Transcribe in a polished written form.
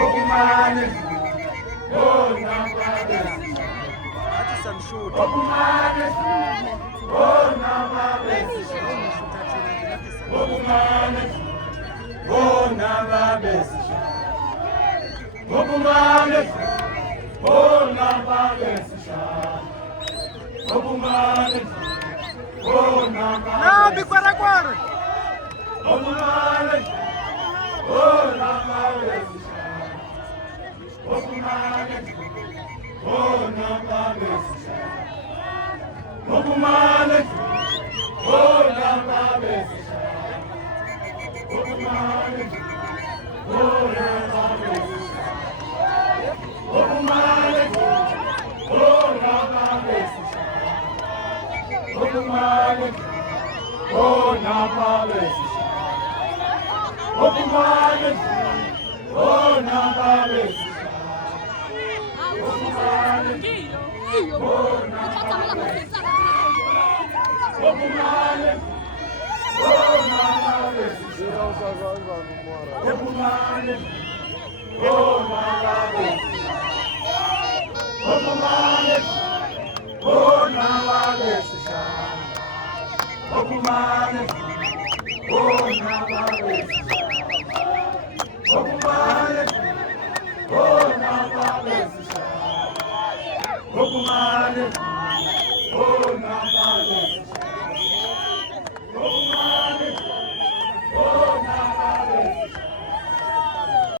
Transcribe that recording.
Okumane, oh Nabale. Okumane, oh Nabale. Okumane, oh Nabale. Okumane, oh Nabale. Okumane, oh Nabale. Não, Biquaraquara! Okumane, oh Nabale. Okumane, oh Nabale. Okumane, oh Nabale. Okumane, oh Nabale. Okumane, oh Nabale. Okumane, oh Nabale. Okumane, oh Nabale. Okumane, oh Nabale.